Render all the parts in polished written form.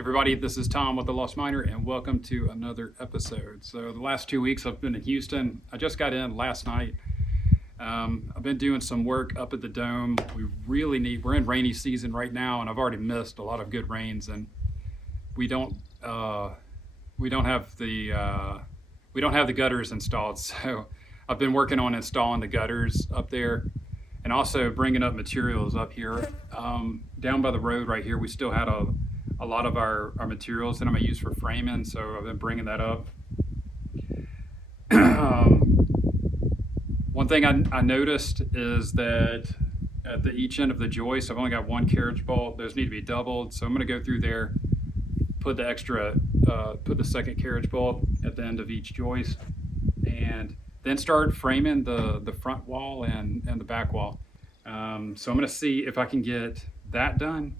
Everybody, this is Tom with The Lost Miner, and welcome to another episode. So the last 2 weeks I've been in Houston. I just got in last night. I've been doing some work up at the dome. We're in rainy season right now, and I've already missed a lot of good rains, and we don't have the gutters installed. So I've been working on installing the gutters up there, and also bringing up materials up here. Down by the road right here, we still had a lot of our materials that I'm gonna use for framing, so I've been bringing that up. One thing I noticed is that at each end of the joist, I've only got one carriage bolt. Those need to be doubled, so I'm gonna go through there, put the second carriage bolt at the end of each joist, and then start framing the front wall and the back wall. So I'm gonna see if I can get that done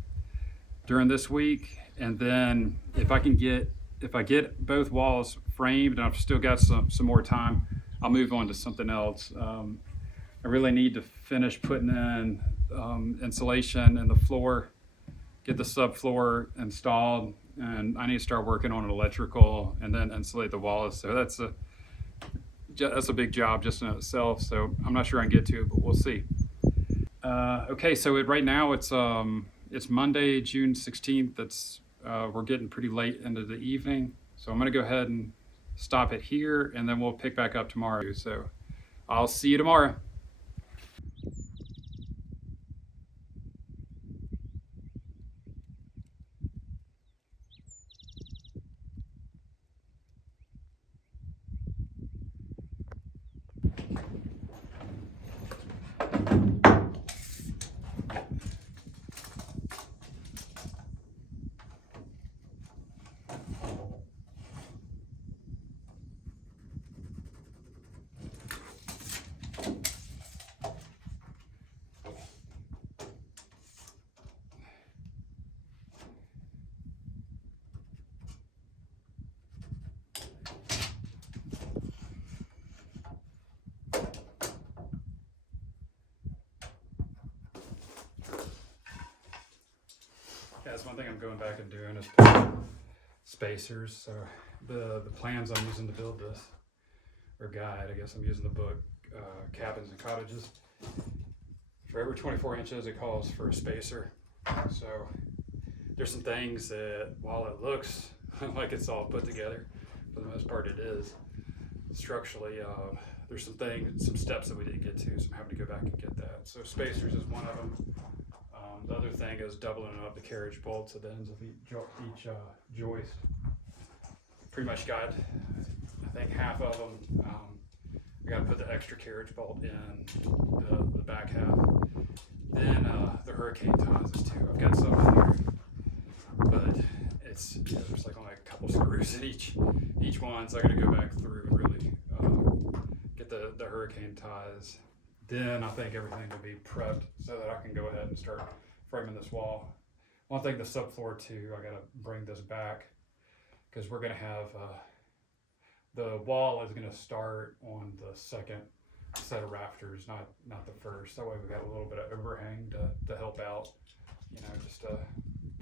during this week, and then if I get both walls framed and I've still got some more time, I'll move on to something else. I really need to finish putting in insulation in the floor, get the subfloor installed, and I need to start working on an electrical and then insulate the walls. So that's a big job just in itself, so I'm not sure I can get to it, but we'll see. Okay, so right now it's Monday, June 16th. We're getting pretty late into the evening, so I'm gonna go ahead and stop it here, and then we'll pick back up tomorrow. So I'll see you tomorrow. That's one thing I'm going back and doing is putting spacers. So the plans I'm using to build this, or guide, I guess I'm using the book, Cabins and Cottages. For every 24 inches, it calls for a spacer. So there's some things that, while it looks like it's all put together, for the most part it is. Structurally, there's some steps that we didn't get to, so I'm having to go back and get that. So spacers is one of them. The other thing is doubling up the carriage bolts at the ends of each joist. Pretty much got, I think, half of them. I got to put the extra carriage bolt in the back half. Then the hurricane ties too. I've got some in here, but there's like only a couple screws in each one, so I got to go back through and really get the hurricane ties. Then I think everything will be prepped so that I can go ahead and start framing this wall. One thing, the subfloor too, I gotta bring this back because we're gonna have, the wall is gonna start on the second set of rafters, not the first. That way we got a little bit of overhang to help out, just to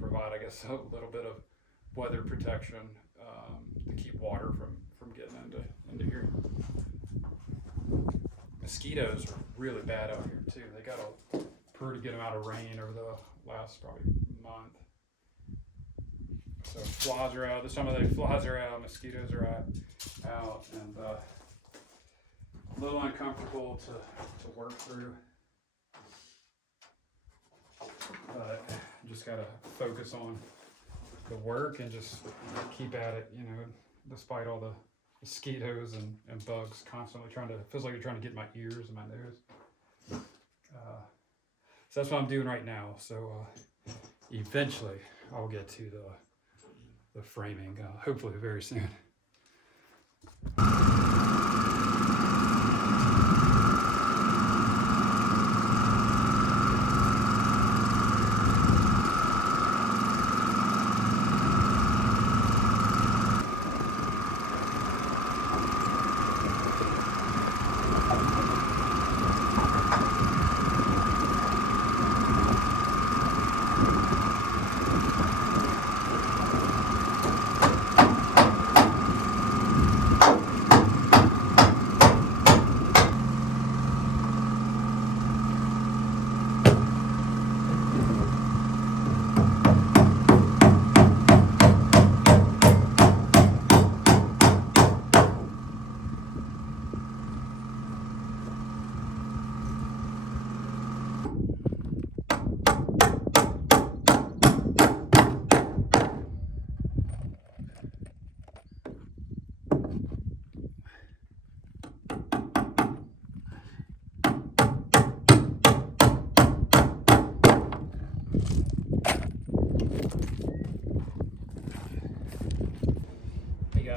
provide, I guess, a little bit of weather protection to keep water from getting into here. Mosquitoes are really bad out here too. They got a pretty good amount of rain over the last probably month. So flies are out. Some of the flies are out. Mosquitoes are out, and a little uncomfortable to work through. But just gotta focus on the work and just keep at it. Despite all the mosquitoes and bugs constantly feels like you're trying to get my ears and my nose. So that's what I'm doing right now. So eventually I'll get to the framing, hopefully very soon.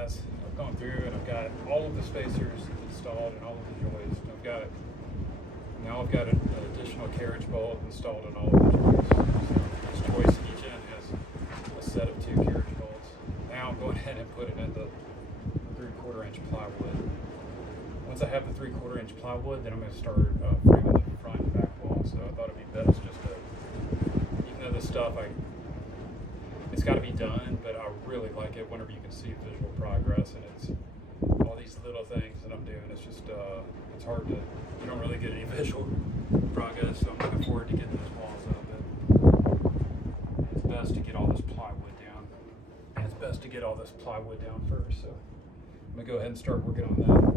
guys, I've gone through and I've got all of the spacers installed and all of the joists. I've got an additional carriage bolt installed in all of the joists. So each joist in each end has a set of 2 carriage bolts. Now I'm going ahead and putting in the 3/4 inch plywood. Once I have the 3/4 inch plywood, then I'm going to start framing the front and back wall. So I thought it'd be best just to, even though this stuff it's got to be done, but I really like it whenever you can see visual progress, and it's all these little things that I'm doing. It's just it's hard to, you don't really get any visual progress. So I'm looking forward to getting those walls up. But it's best to get all this plywood down. And it's best to get all this plywood down first. So I'm gonna go ahead and start working on that.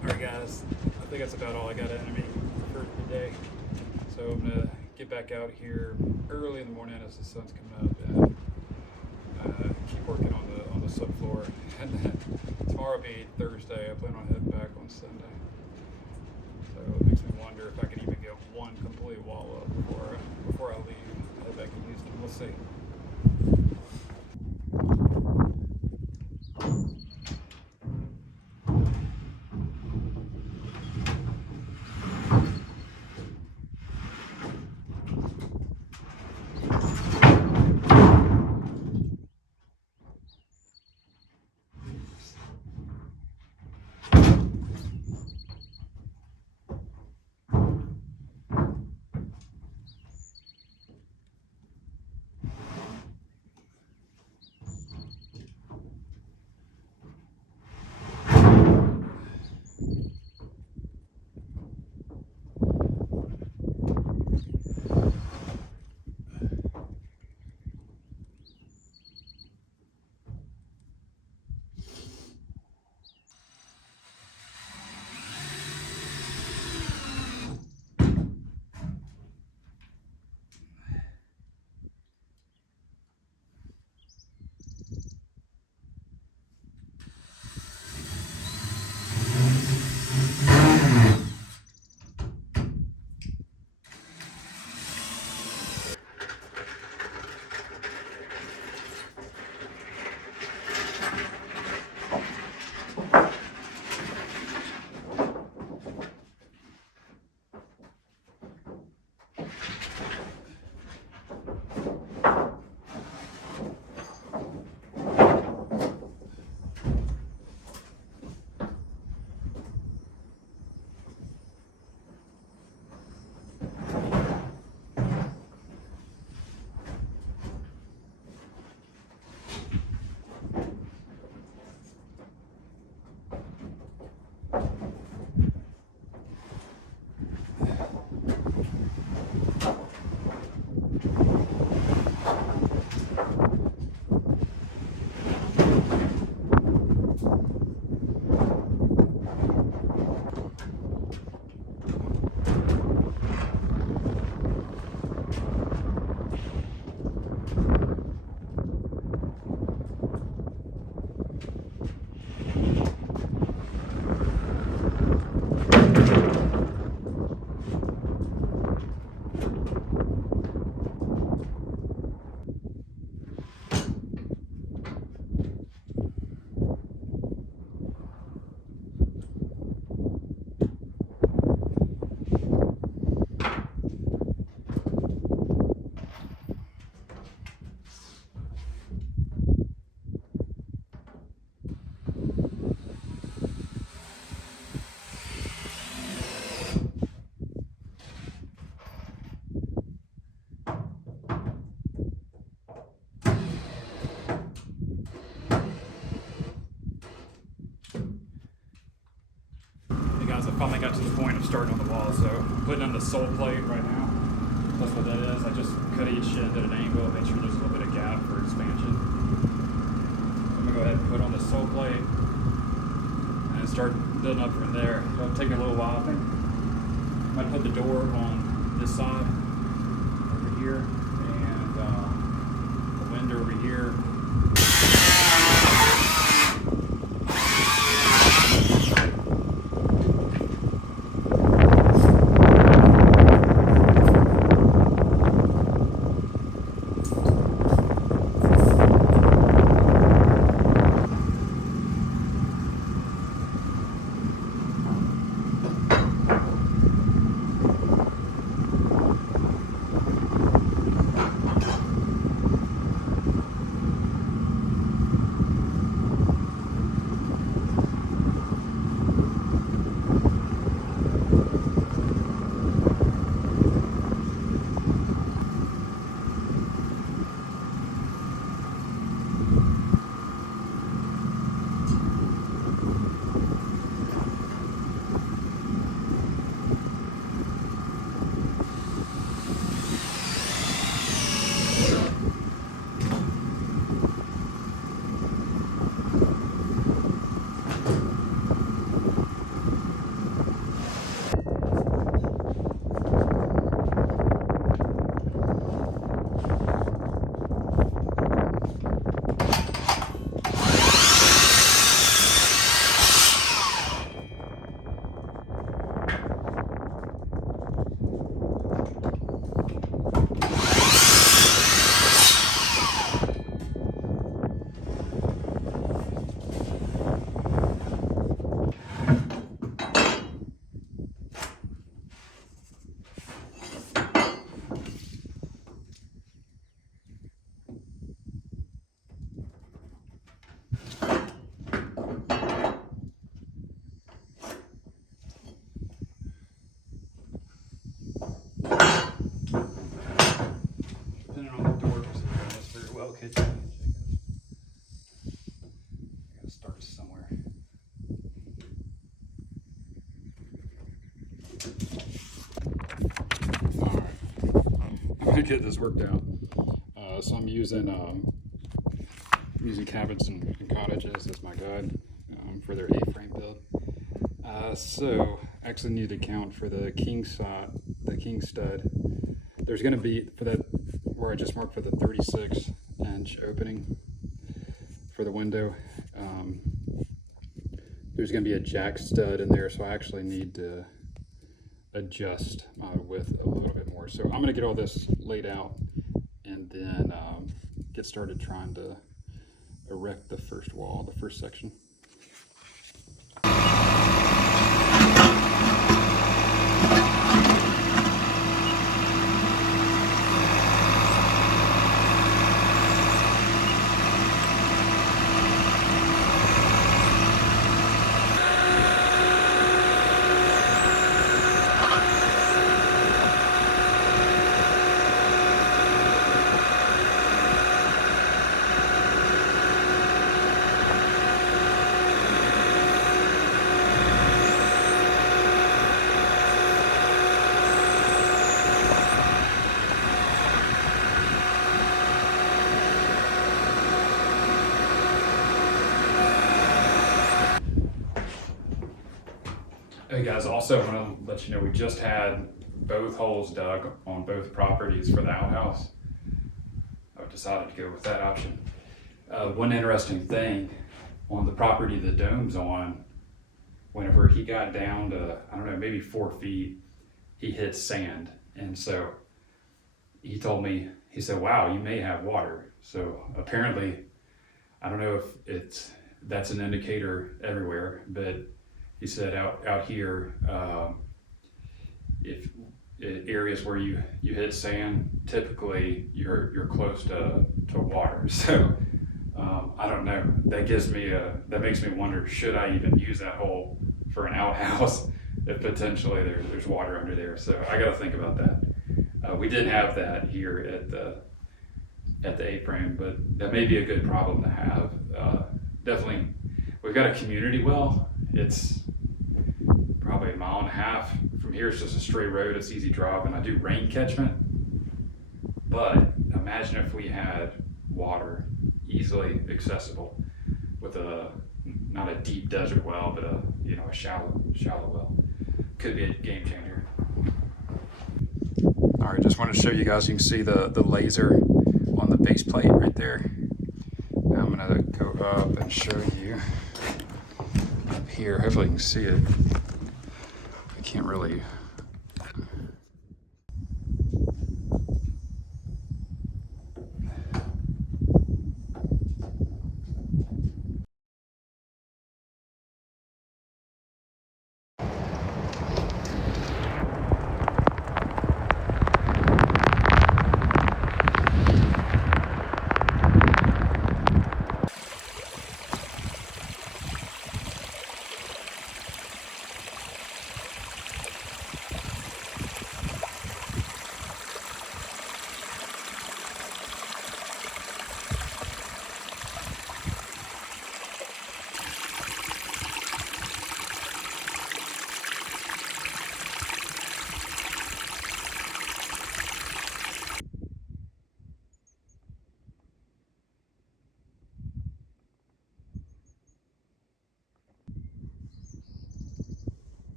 Alright guys, I think that's about all I got in me for today. So I'm going to get back out here early in the morning as the sun's coming up and keep working on the subfloor. And then tomorrow will be Thursday. I plan on heading back on Sunday. So it makes me wonder if I can even get one complete wall up before I leave and head back to Houston. We'll see. finally got to the point of starting on the wall, so I'm putting in the sole plate right now. That's what that is. I just cut each end at an angle, make sure there's a little bit of gap for expansion. I'm gonna go ahead and put on the sole plate and start building up from there. It'll take me a little while, I think. I might put the door on this side over here and the window over here. Get this worked out. So I'm using cabins and cottages as my guide for their A-frame build. So I actually need to count for the king stud. There's going to be, for that where I just marked for the 36-inch opening for the window, there's going to be a jack stud in there, so I actually need to adjust my width a little bit more. So I'm going to get all this laid out and then get started trying to erect the first wall, the first section. Hey guys, also want to let you know we just had both holes dug on both properties for the outhouse. I've decided to go with that option. One interesting thing on the property the dome's on, whenever he got down to, I don't know, maybe 4 feet, he hit sand. And so he told me, he said, wow, you may have water. So apparently, I don't know if that's an indicator everywhere, but he said out here, if areas where you hit sand, typically you're close to water. So I don't know. That makes me wonder, should I even use that hole for an outhouse if potentially there's water under there? So I got to think about that. We didn't have that here at the A-frame, but that may be a good problem to have. Definitely, we've got a community well. It's probably a mile and a half. From here it's just a straight road, it's easy drop, and I do rain catchment. But imagine if we had water easily accessible with not a deep desert well, but a shallow well. Could be a game changer. All right, just wanted to show you guys, you can see the laser on the base plate right there. Now I'm gonna go up and show you up here. Hopefully you can see it. I can't really.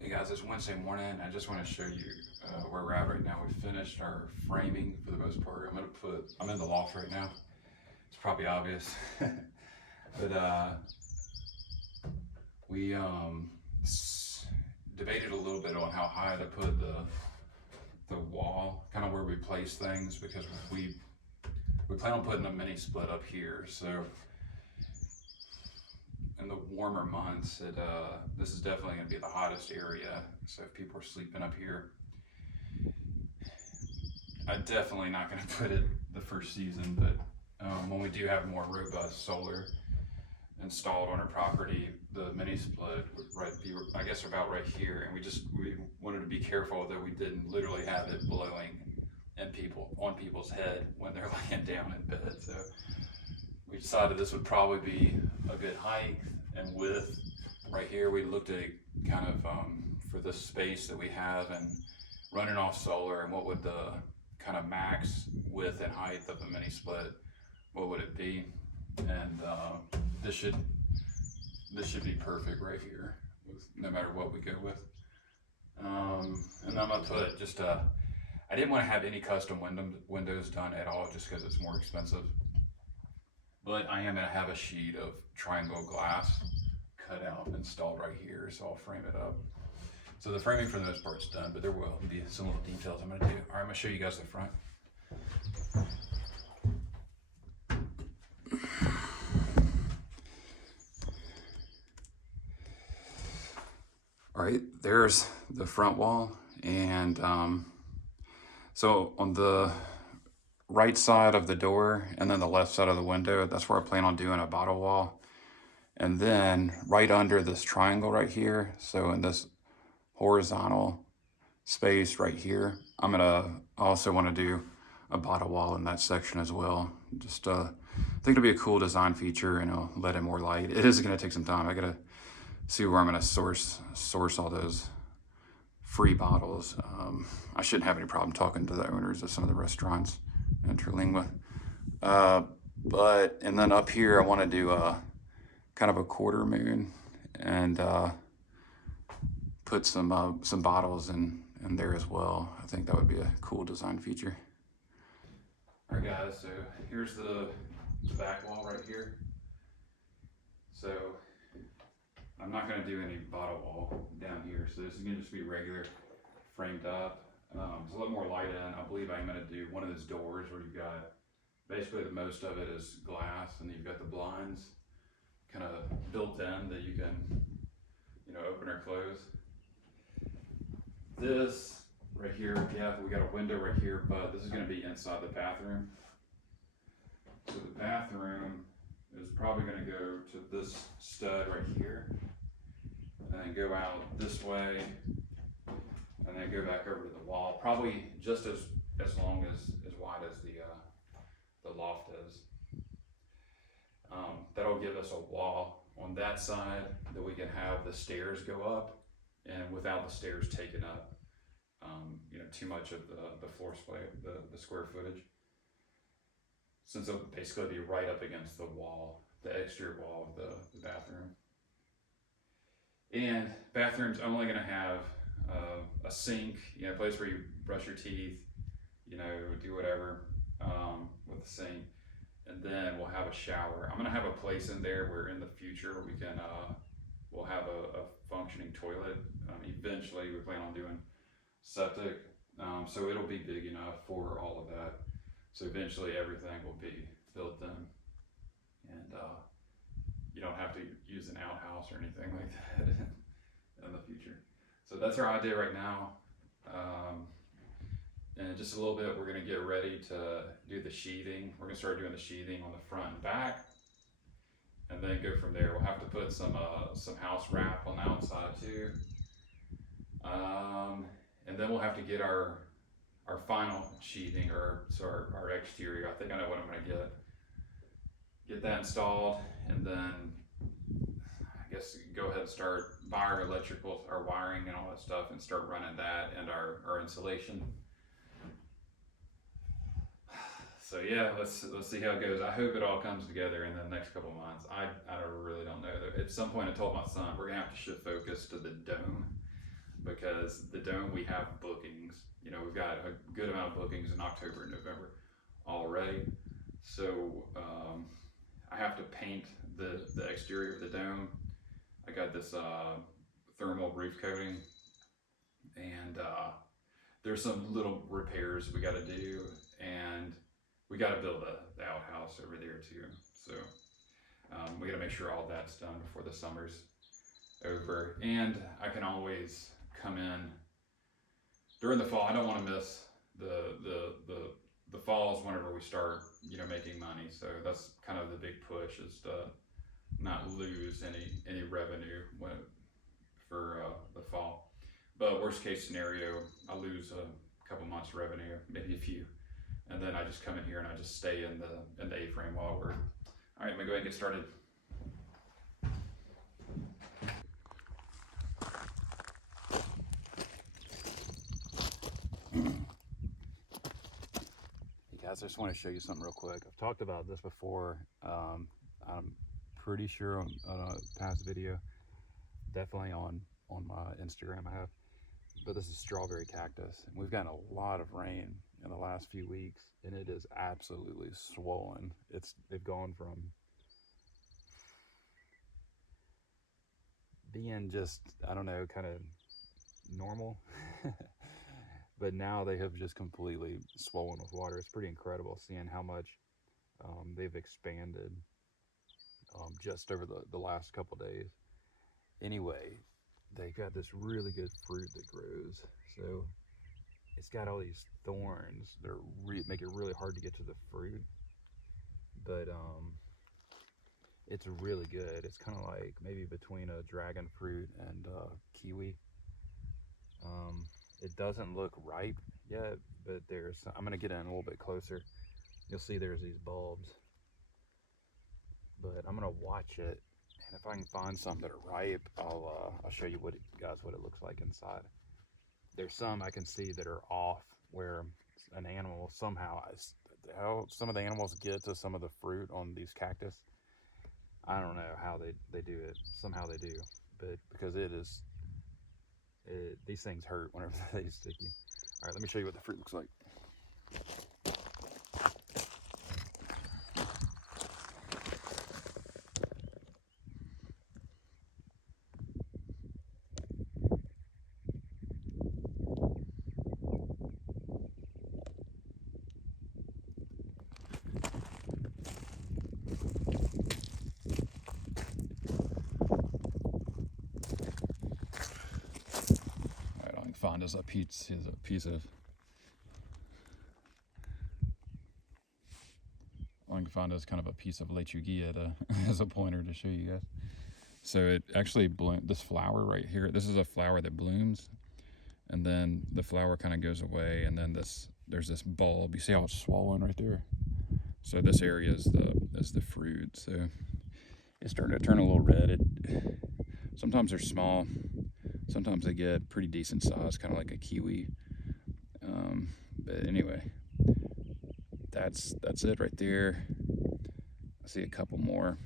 Hey guys, it's Wednesday morning. I just want to show you where we're at right now. We finished our framing for the most part. I'm in the loft right now. It's probably obvious, but we debated a little bit on how high to put the wall, kind of where we place things, because we plan on putting a mini split up here. So in the warmer months, this is definitely going to be the hottest area. So if people are sleeping up here, I'm definitely not going to put it the first season. But when we do have more robust solar installed on our property, the mini split would be, I guess, about right here. And we wanted to be careful that we didn't literally have it blowing on people's head when they're laying down in bed. So we decided this would probably be a good height and width. Right here, we looked at kind of for the space that we have and running off solar, and what would the kind of max width and height of the mini split, what would it be? And this should be perfect right here, no matter what we go with. And I'm gonna put just I didn't want to have any custom windows done at all, just because it's more expensive. But I am going to have a sheet of triangle glass cut out and installed right here, so I'll frame it up. So the framing for the most part is done, but there will be some little details I'm going to do. All right, I'm going to show you guys the front. All right, there's the front wall, and so on the right side of the door and then the left side of the window, that's where I plan on doing a bottle wall. And then right under this triangle right here, so in this horizontal space right here, I also want to do a bottle wall in that section as well. Just I think it'll be a cool design feature, and it'll let in more light. It is going to take some time. I gotta see where I'm going to source all those free bottles. I shouldn't have any problem talking to the owners of some of the restaurants in Terlingua. And then up here, I want to do kind of a quarter moon and put some bottles in there as well. I think that would be a cool design feature. All right, guys. So here's the back wall right here. So I'm not going to do any bottom wall down here. So this is going to just be regular framed up. There's a little more light in. I believe I'm going to do one of those doors where you've got basically the most of it is glass, and you've got the blinds kind of built in that you can, you know, open or close. This right here, yeah, we got a window right here, but this is going to be inside the bathroom. So the bathroom is probably going to go to this stud right here, and then go out this way, and then go back over to the wall, probably just as long as wide as the loft is. That'll give us a wall on that side that we can have the stairs go up, and without the stairs taking up you know, too much of the floor space, the square footage, since it'll basically be right up against the wall, the exterior wall of the bathroom. And bathroom's only going to have a sink, you know, a place where you brush your teeth, you know, do whatever with the sink, and then we'll have a shower. I'm going to have a place in there where in the future we can we'll have a functioning toilet. Eventually we plan on doing septic, so it'll be big enough for all of that. So eventually everything will be built in, and you don't have to use an outhouse or anything like that in the future. So that's our idea right now. And in just a little bit, we're gonna get ready to do the sheathing. We're gonna start doing the sheathing on the front and back, and then go from there. We'll have to put some house wrap on the outside too. And then we'll have to get our final sheathing, or our exterior. I think I know what I'm gonna get that installed, and then I guess go ahead and start buy our electrical, our wiring and all that stuff, and start running that and our insulation. So yeah, let's see how it goes. I hope it all comes together in the next couple of months. I really don't know. At some point I told my son we're gonna have to shift focus to the dome, because the dome, we have bookings. You know, we've got a good amount of bookings in October and November already. So I have to paint the exterior of the dome. I got this thermal roof coating, and there's some little repairs we got to do, and we got to build the outhouse over there too. So we got to make sure all that's done before the summer's over. And I can always come in during the fall. I don't want to miss the falls whenever we start, you know, making money. So that's kind of the big push, is to not lose any revenue for the fall. But worst case scenario, I lose a couple months revenue, maybe a few, and then I just come in here and I just stay in the A-frame while we're. All right, I'm gonna go ahead and get started. Guys, I just want to show you something real quick. I've talked about this before. I'm pretty sure on a past video, definitely on my Instagram I have. But this is strawberry cactus, and we've gotten a lot of rain in the last few weeks, and it is absolutely swollen. They've gone from being just, I don't know, kind of normal. But now they have just completely swollen with water. It's pretty incredible seeing how much they've expanded just over the last couple days. Anyway, they got this really good fruit that grows. So it's got all these thorns that make it really hard to get to the fruit. But it's really good. It's kind of like maybe between a dragon fruit and kiwi. It doesn't look ripe yet, but I'm gonna get in a little bit closer. You'll see there's these bulbs, but I'm gonna watch it, and if I can find some that are ripe, I'll show you guys what it looks like inside. There's some I can see that are off, where an animal somehow, how some of the animals get to some of the fruit on these cactus. I don't know how they do it. Somehow they do, but because these things hurt whenever they stick you. All right, let me show you what the fruit looks like. is a piece of. All I can find is kind of a piece of lechuguilla as a pointer to show you guys. So it actually this flower right here. This is a flower that blooms, and then the flower kind of goes away, and then there's this bulb. You see how it's swollen right there? So this area is the fruit. So it's starting to turn a little red. Sometimes they're small. Sometimes they get pretty decent size, kind of like a kiwi. But anyway, that's it right there. I see a couple more.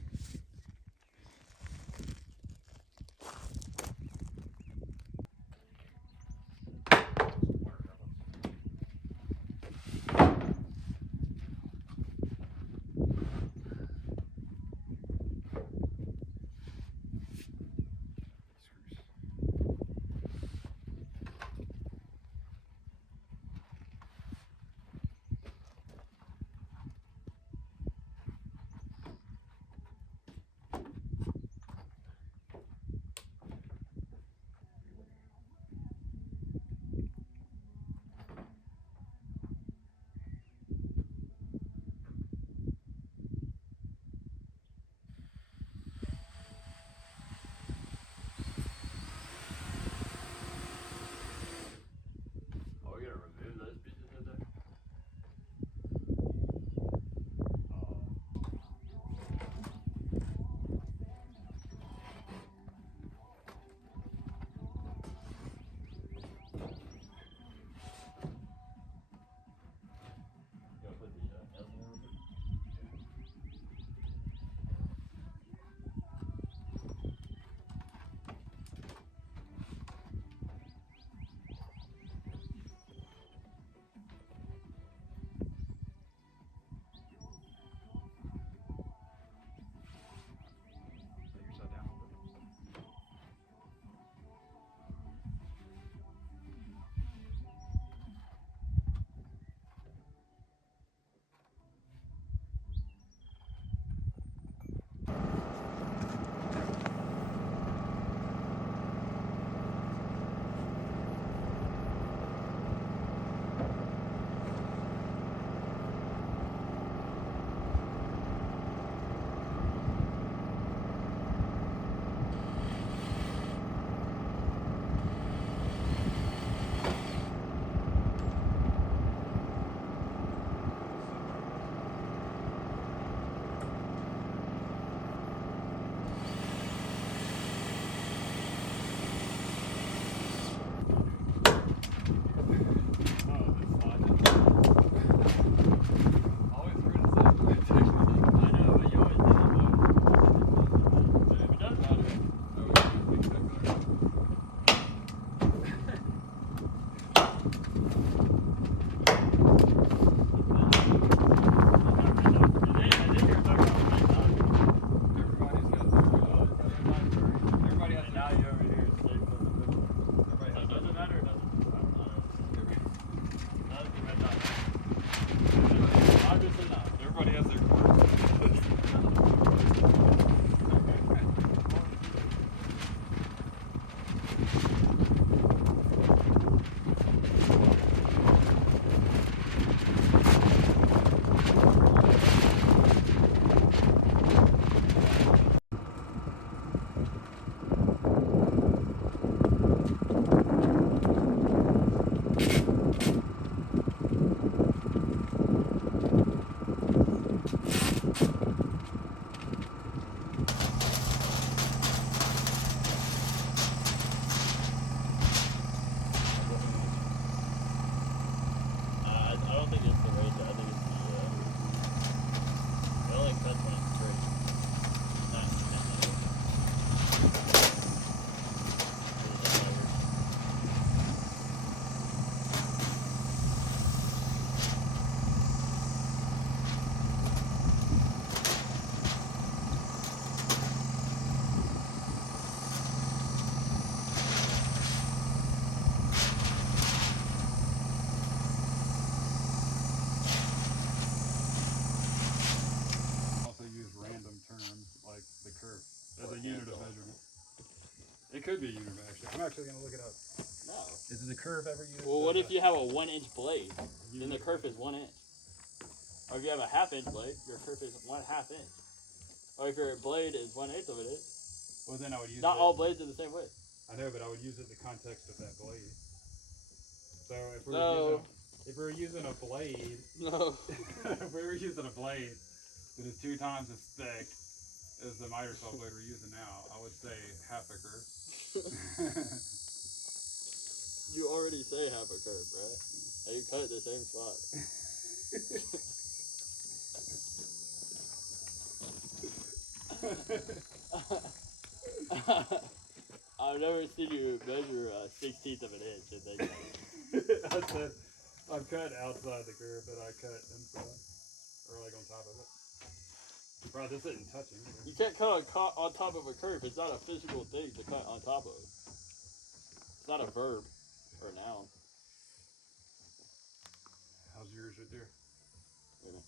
As a unit of measurement. It could be a unit, actually. I'm actually going to look it up. No. Is the curve ever used? Well, what if you have a 1 inch blade? Then the kerf is 1 inch. Or if you have a ½ inch blade, your kerf is 1/2 inch. Or if your blade is 1/8 of it, Well, then I would use. not all blades are the same width. I know, but I would use it in the context of that blade. So if we were using a blade, No. if we were using a blade that is 2 times as thick as the miter saw blade we're using now, I would say half a kerf. You already say half a kerf, right? And you cut it the same spot. I've never seen you measure a 1/16 of an inch and then I said I cut outside the curve, but I cut inside, or like on top of it. Bro, this isn't touching. you can't cut on top of a kerf. It's not a physical thing to cut on top of. It's not a verb or a noun. How's yours right there? Yeah.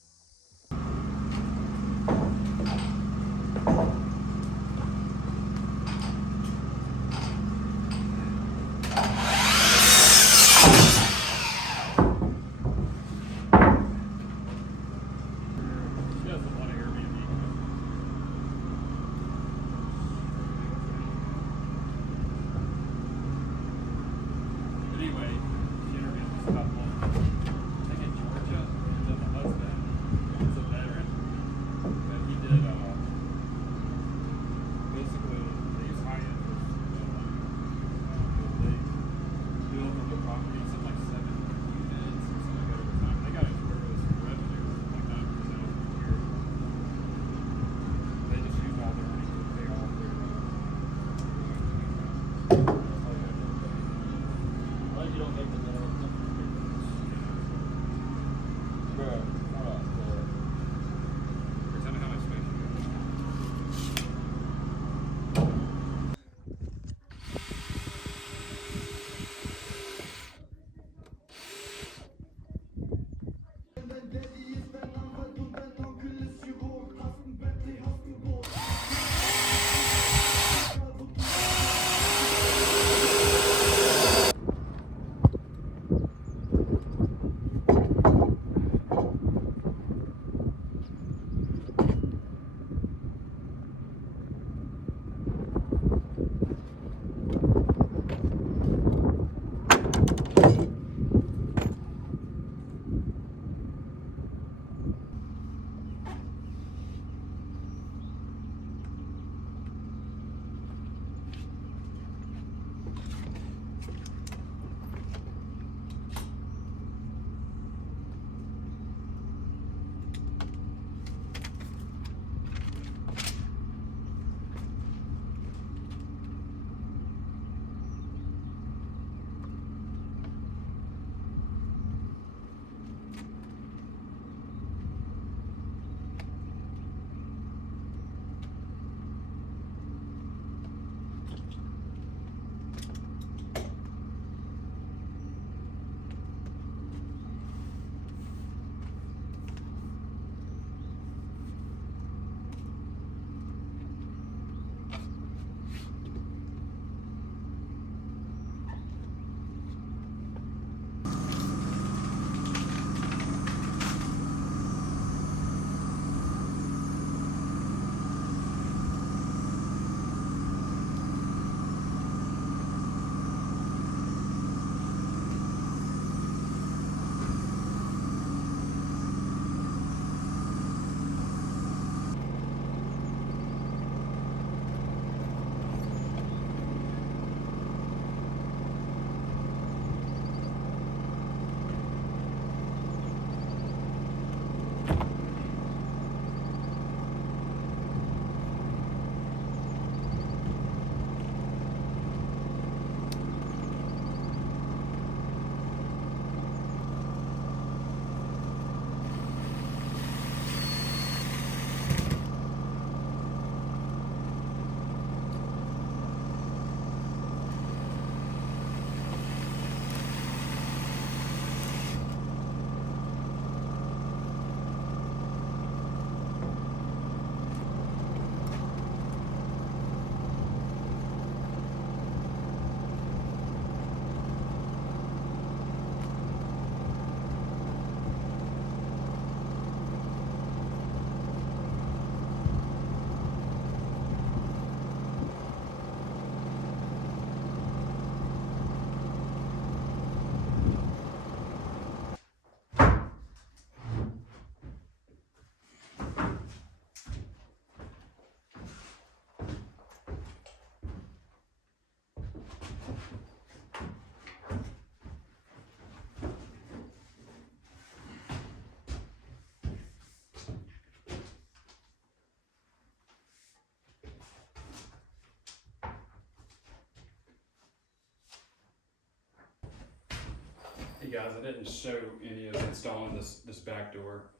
you guys, I didn't show any of installing this back door,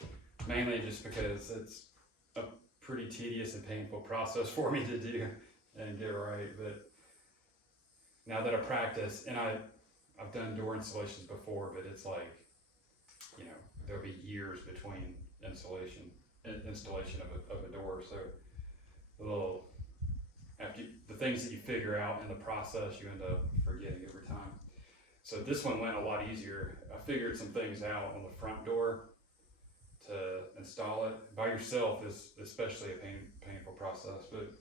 mainly just because it's a pretty tedious and painful process for me to do and get right. But now that I practice, and I've done door installations before, but it's like, you know, there'll be years between installation of a door. So the things that you figure out in the process, you end up forgetting over time. So this one went a lot easier. I figured some things out on the front door to install it. By yourself is especially a painful process, but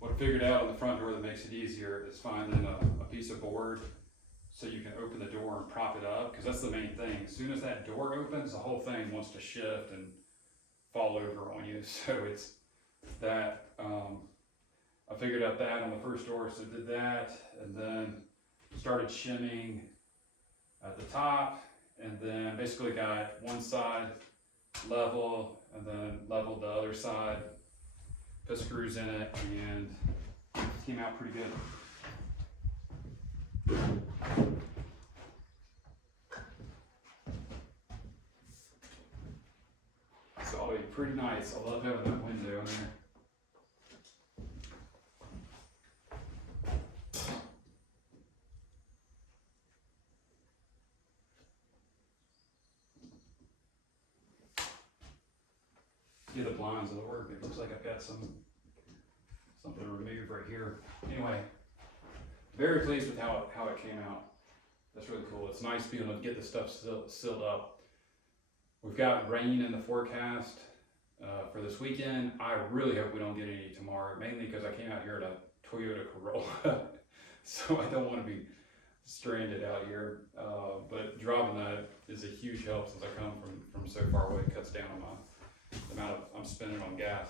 what I figured out on the front door that makes it easier is finding a piece of board so you can open the door and prop it up, because that's the main thing. As soon as that door opens, the whole thing wants to shift and fall over on you. So it's that, I figured out that on the first door, so did that, and then started shimming at the top, and then basically got one side level, and then leveled the other side, put screws in it, and it came out pretty good. So it'll be pretty nice. I love having that window in there. Yeah, the blinds will work. It looks like I've got something removed right here. Anyway, very pleased with how it came out. That's really cool. It's nice being able to get the stuff sealed up. We've got rain in the forecast for this weekend. I really hope we don't get any tomorrow, mainly because I came out here in a Toyota Corolla, so I don't want to be stranded out here. But driving that is a huge help since I come from so far away. It cuts down on the amount I'm spending on gas.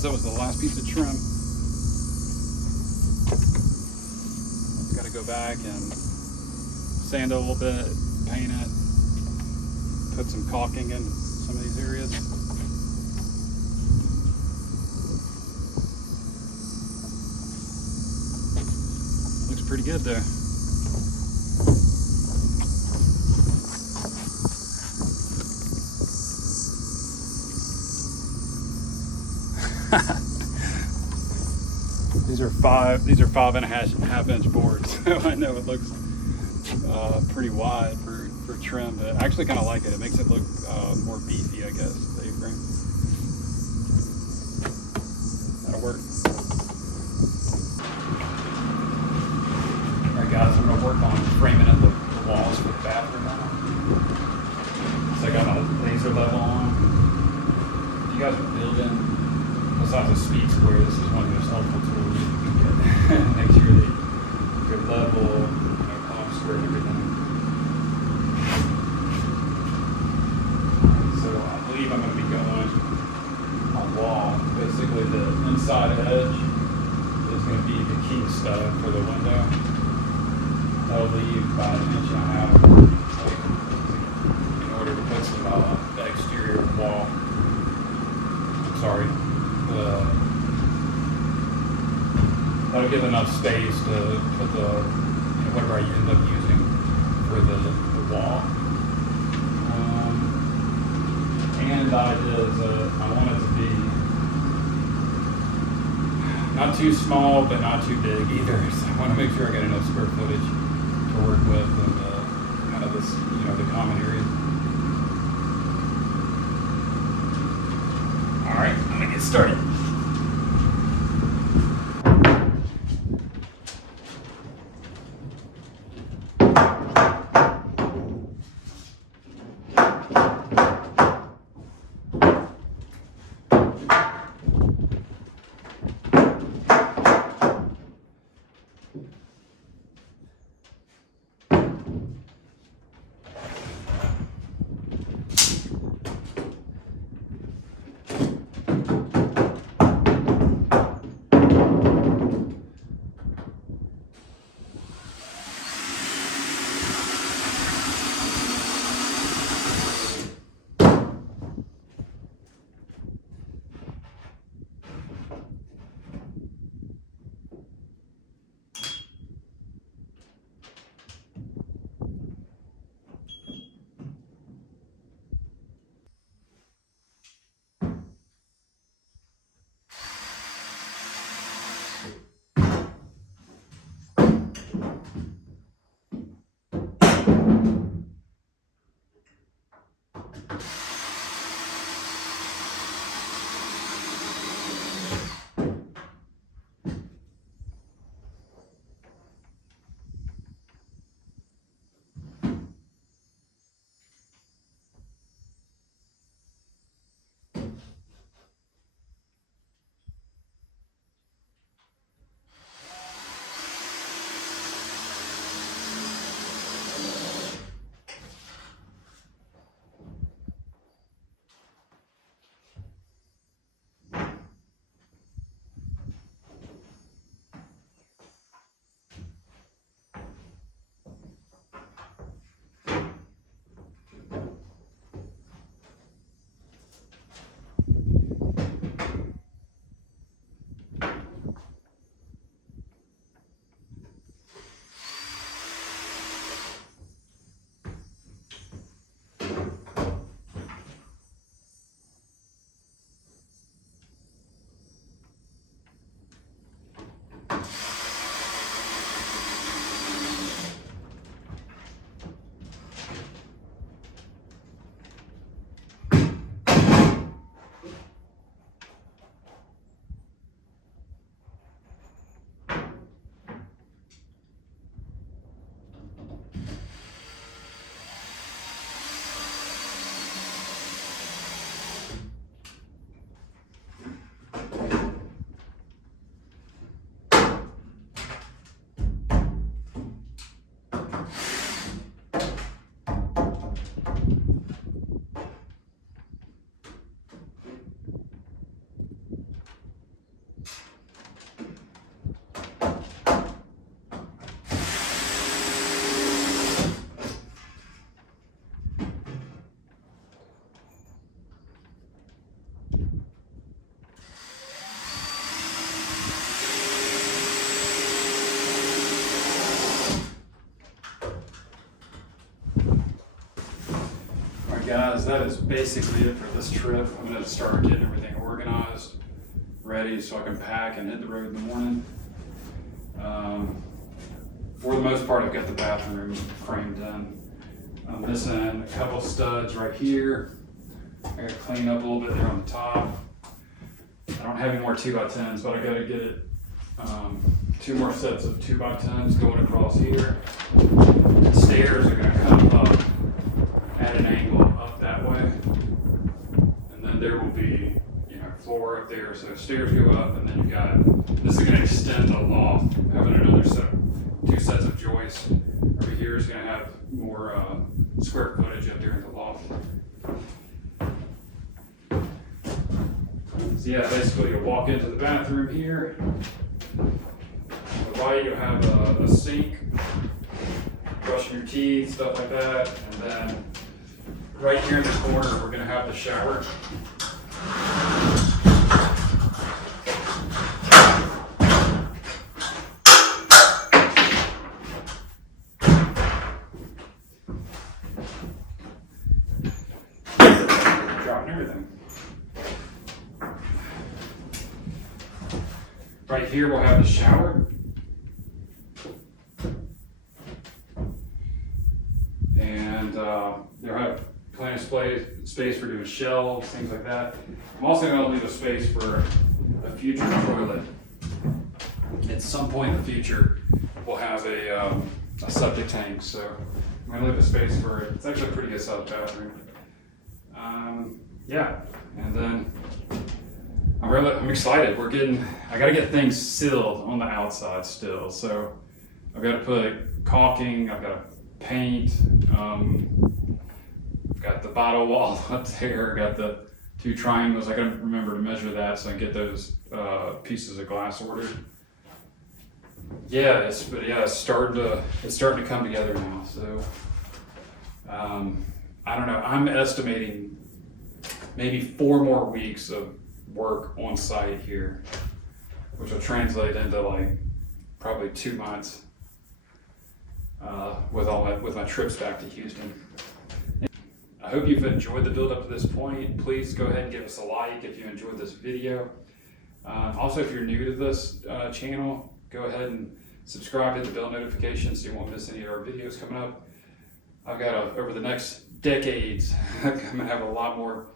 realized that was the last piece of trim. I've got to go back and sand it a little bit, paint it, put some caulking in some of these areas. Looks pretty good there. These are 5.5 inch boards, so I know it looks pretty wide for trim, but I actually kind of like it. It makes it look more beefy, I guess, the A-frame. That'll work. Alright guys, I'm going to work on framing up the walls for the bathroom now. So I got my laser level on. If you guys are building, besides a speed square, this is one of the most helpful tools you can get. Make sure that you're level, column square and everything. So I believe I'm going to be going on wall. Basically the inside edge is going to be the key stud for the window. That'll leave about 1.5 inches in order to put some the exterior wall. I'm sorry. That'll give enough space to put the whatever I end up using for the wall. And the idea is I want it to be not too small but not too big either. So I want to make sure I got enough square footage to work with and kind of this the common area. All right, I'm gonna get started. guys, that is basically it for this trip. I'm gonna start getting everything organized, ready so I can pack and hit the road in the morning. For the most part, I've got the bathroom framed in. I'm missing a couple studs right here. I gotta clean up a little bit there on the top. I don't have any more 2x10s, but I gotta get it, 2 more sets of 2x10s going across here. The stairs are gonna come up at an angle up that way. And then there will be, floor up there, so stairs go up, and then you got, this is gonna extend the loft, having another 2 sets of joists. Over here is gonna have more square footage up there in the loft. So yeah, basically you'll walk into the bathroom here. On the right you'll have a sink, brushing your teeth, stuff like that. And then right here in the corner we're gonna have the shower. Dropping everything. Right here we'll have the shower. And you'll have plenty of space for doing shelves, things like that. I'm also going to leave a space for a future toilet. At some point in the future, we'll have a septic tank, so I'm going to leave a space for it. It's actually a pretty good sized bathroom. Yeah, and then I'm excited. I got to get things sealed on the outside still. So I've got to put caulking, I've got to paint, got the bottle wall up there, got the 2 triangles. I got to remember to measure that so I can get those pieces of glass ordered. Yeah, it's starting to come together now. So I don't know. I'm estimating maybe 4 more weeks of work on site here, which will translate into probably 2 months with my trips back to Houston. I hope you've enjoyed the build up to this point. Please go ahead and give us a like if you enjoyed this video. Also, if you're new to this channel, go ahead and subscribe, hit the bell notification so you won't miss any of our videos coming up. I've got over the next decades, I'm gonna have a lot more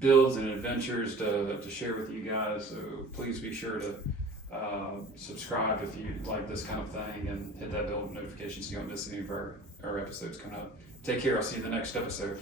builds and adventures to share with you guys. So please be sure to subscribe if you like this kind of thing, and hit that bell notification so you don't miss any of our episodes coming up. Take care. I'll see you in the next episode.